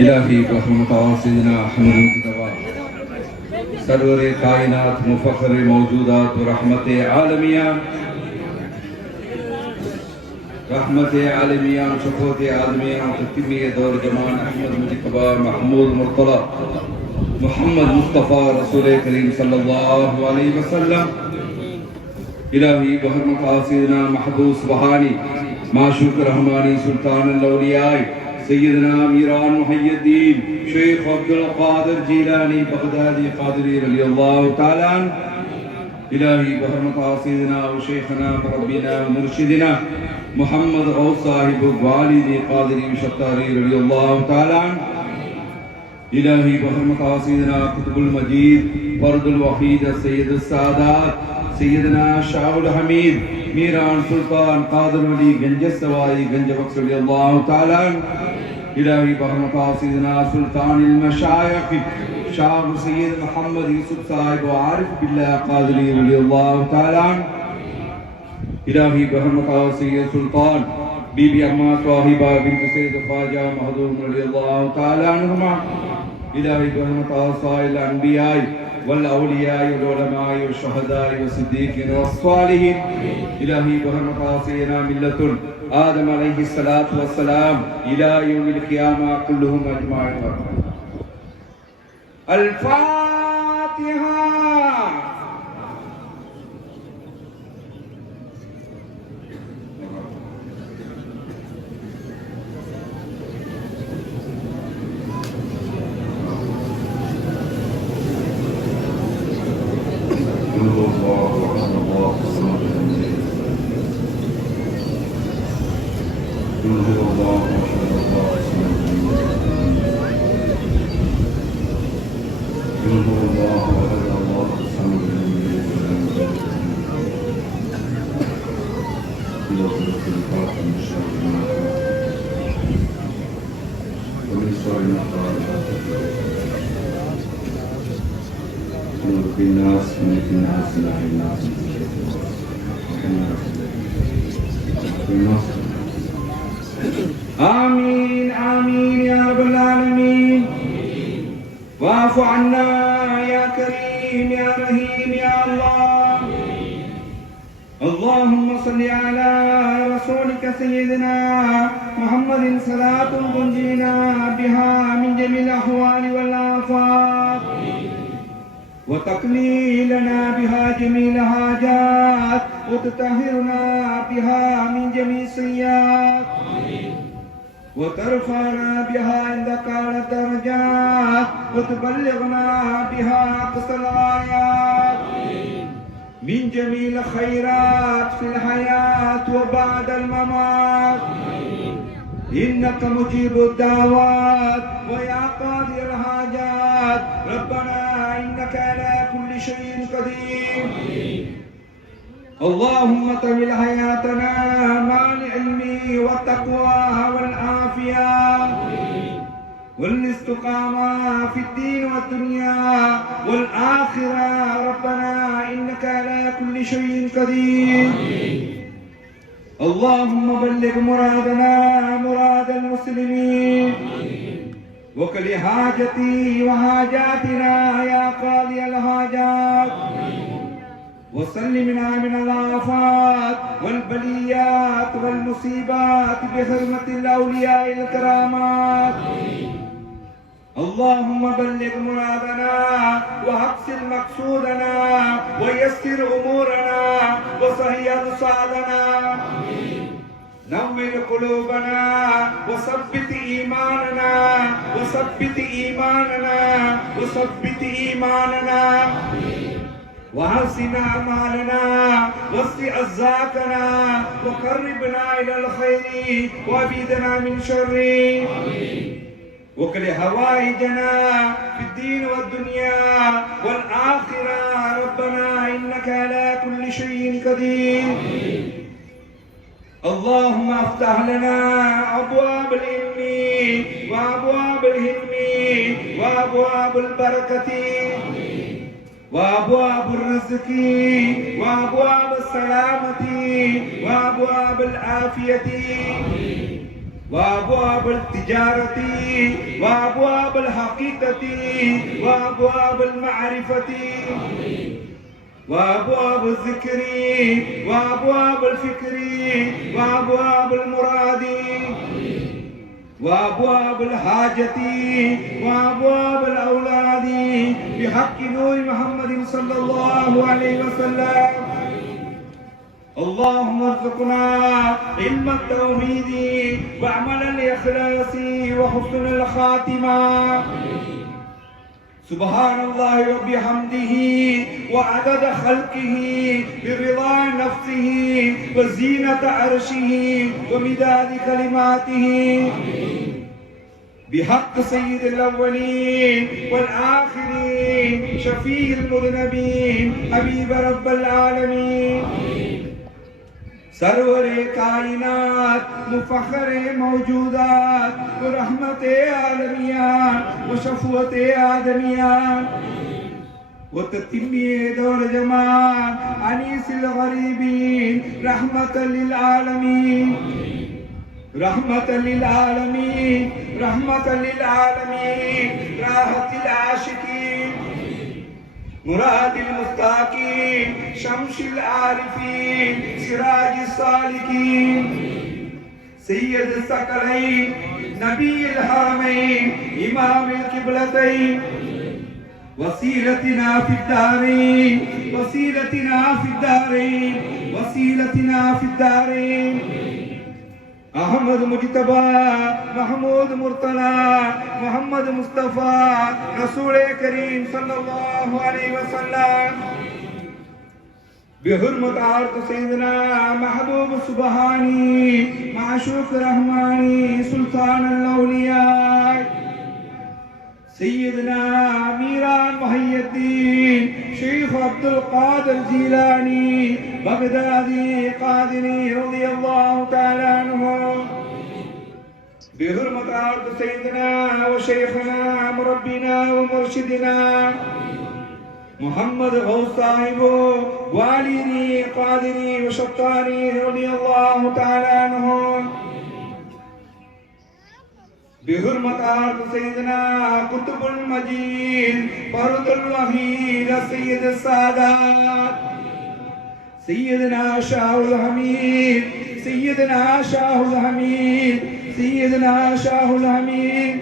इलाही रहमत सरवरे कायनात मुफखर मौजूदात रहमत आलमिया शफोत आलमिया खत्मी दौर जमान अहमद मुजतबा महमूद मुर्तला मोहम्मद मुस्तफ़ा रसूल करीम सल्लल्लाहु अलैहि वसल्लम इलाही बहरमत आसिदना महबूस बहानी माशूक रहमानी सुल्तान औलिया सैयदना मीरान मुहय्यद्दीन शेख अब्दुल कादिर जीलानी बगदादी कादरी रलियल्लाहु तआला इलाही बहरमत आसिदना व शेखना रब्बिना मुर्शिदना मोहम्मद गौस साहिब वालिद कादरी शत्तारी रलियल्लाहु तआला इलाही बहरमत आसिदना कुतुबुल मजीद फर्दुल वहीद सैयदुस सादात सैयदना शाहुल हमीद मीरान सुल्तान कादर वली गंज सवाई गंज बख्श रलियल्लाहु तआला इलाही बहरमत आसिदना सुल्तान मशाइख शाह सैयद मोहम्मद यूसुफ साहिब आरिफ बिल्लाह कादरी रलियल्लाहु तआला इलाही बहरमत सैयद सुल्तान बीबी अम्मा साहिबा बिन्त सैयद ख्वाजा महदूम रलियल्लाहु तआला अन्हुमा इलाही बहरमत साइल अनबिया वल औलिया वल उलमा व शुहदा व सिद्दीकीन व स्वालिहीन इलाही बहरमत सैयदना मिल्लतुल आदम अलैहि सलातु व सलाम इला यौमिल क़ियामा कुल्लुहुम अजमाइन अल फातिहा आमीन आमीन या रब्बल आलमीन वाफ़ अन्ना या करीम या रहीम या अल्लाह अल्लाहुम्मा सल्लि अला रसूलिका सय्यिदिना मुहम्मदिन सलातुन तुंजीना बिहा मिन जमील अहवाल वल आफात व तक़नी लना बिहा जमील हाजात व तुतहिरना बिहा मिन जमील सय्यात وترفعنا بها عندك على الدرجات وتبلغنا بها أقصى الغايات من جميع الخيرات في الحياة وبعد الممات إنك مجيب الدعوات ويا قاضي الحاجات ربنا إنك على كل شيء قدير اللهم طول حياتنا مع العلم والتقوى والعافية والاستقامة في الدين والدنيا والآخرة ربنا إنك على كل شيء قدير اللهم بلغ مرادنا مراد المسلمين وكل حاجتي وحاجاتنا يا قاضي الحاجات وسلمنا من الآفات والبليات والمصيبات بحرمة الأولياء الكرامات اللهم بلغ مرادنا وأحسن مقصودنا ويسر أمورنا وصحح أرصادنا نور قلوبنا وثبت إيماننا وثبت إيماننا وثبت إيماننا وحسن أعمالنا وسع أرزاقنا وقربنا إلى الخير وأبعدنا من شر وكل حوائجنا في الدين والدنيا والآخرة ربنا إنك على كل شيء قدير اللهم افتح لنا أبواب العلم وأبواب الحلم وأبواب البركة وأبواب الرزق وأبواب السلامة وأبواب العافية وأبواب التجارة وأبواب الحقيقة وأبواب المعرفة وأبواب الذكر وأبواب الفكر وأبواب المراد وأبواب الحاجة وأبواب الأولاد بحق نور محمد صلى الله عليه وسلم. اللهم ارزقنا علم التوحيد وعمل الإخلاص وحسن الخاتمة. سبحان الله وبحمده وعدد خلقه برضا نفسه وزينة عرشه ومداد كلماته بحق سيد الأولين والآخرين شفيع المذنبين حبيب رب العالمين سرور कायनात मुफखर मौजूदात रहमत आलमियान व शफुअत आदमियान व ततिम्मी दौर जमान अनीसिल गरीबीन रहमतल लिल आलमीन रहमतल लिल आलमीन रहमतल लिल आलमीन राहतिल आशिकीन مراد المستاقين شمس العارفين سراج السالكين سيد الثقلين نبي الحرمين إمام القبلتين وسيلتنا في الدارين وسيلتنا في الدارين وسيلتنا في الدارين أحمد مجتبى محمود مرتضى محمد مصطفى رسول كريم صلى الله عليه وسلم بحرمة عرض سيدنا محبوب السبحاني معشوق الرحماني سلطان الأولياء سيدنا ميران محي الدين شيخ عبد القادر الجيلاني بغدادي قادري رضي الله تعالى عنه بحرمة عرض سيدنا وشيخنا مربينا ومرشدنا محمد غوث صاحب والدي قادري وشطاري رضي الله تعالى عنه بحرمة عرض سيدنا قطب المجيد فرد الوحيد سيد السادات سيدنا شاه الحميد سيدنا شاه الحميد سيدنا شاه الحميد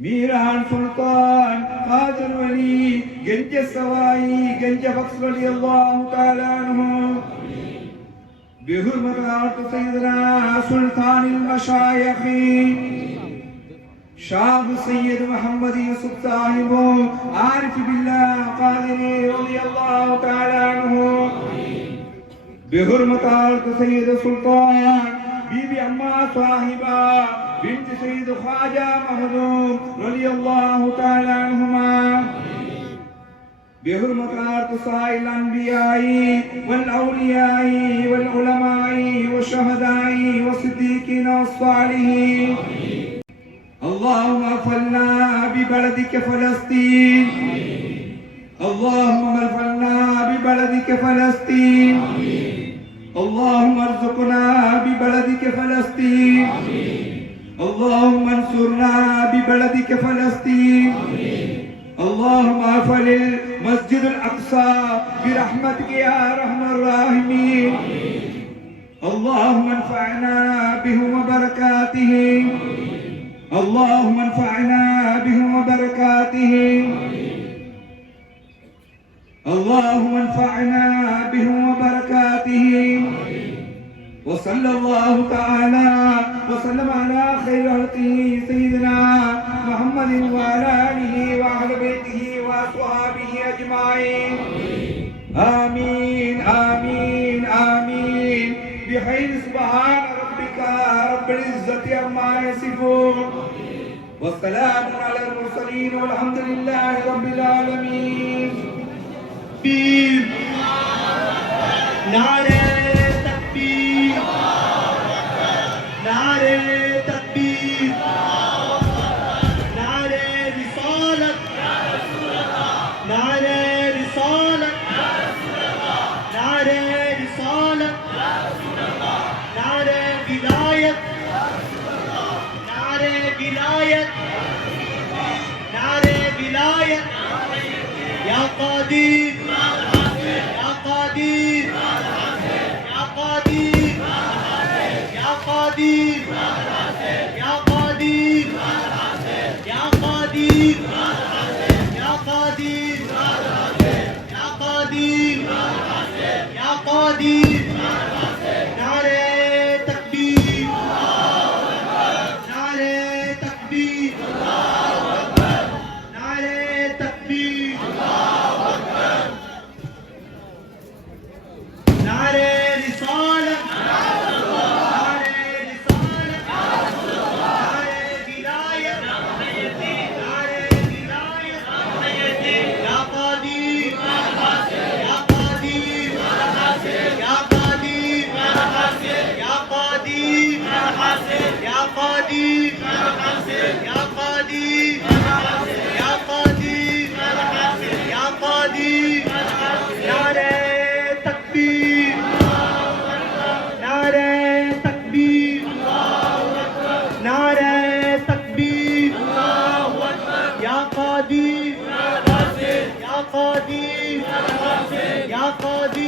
ميران سلطان قادر ولي گنج سوائی گنج بخش رضي الله تعالى عنه بحرمة عرض سيدنا سلطان المشايخ شاه سيد محمد يوسف صاحب عارف بالله قادري رضي الله تعالى عنه بحرمة عرض سيد سلطان بيبي أما صاحبة بنت سيد خواجة مخدوم رضي الله تعالى عنهما بحرمة عرض سائر الأنبياء والأولياء والعلماء والشهداء والصديقين والصالحين اللهم اغفرنا ببلدك فلسطين اللهم اغفرنا ببلدك فلسطين اللهم ارزقنا ببلدك فلسطين اللهم انصرنا ببلدك فلسطين اللهم اغفر المسجد الأقصى برحمتك يا أرحم الراحمين اللهم انفعنا بهم وبركاته اللهم انفعنا بهم وبركاته اللهم انفعنا بهم وبركاته وصلى الله تعالى وسلم على خير خلقه سيدنا محمد وعلى آله وأهل بيته وأصحابه أجمعين آمين آمين آمين بخير سبحان ربك رب العزة عما يصفون والسلام على المرسلين والحمد لله رب العالمين. नारे तकबीर नारे तकबीर नारे रिसालत नारे قادر يا قادر يا قادر يا قادر يا قادر يا قادر يا قادر يا قادر يا قادر نعرہ تکبیر نعرہ تکبیر نعرہ تکبیر نعرہ رسالت نعرہ رسالت نعرہ ولایت نعرہ ولایت یا قادر یا قادر یا قادر یا قادر یا قادر یا قادر یا قادر یا قادر نعرہ تکبیر نعرہ تکبیر نعرہ تکبیر یا قادر یا قادر یا قادر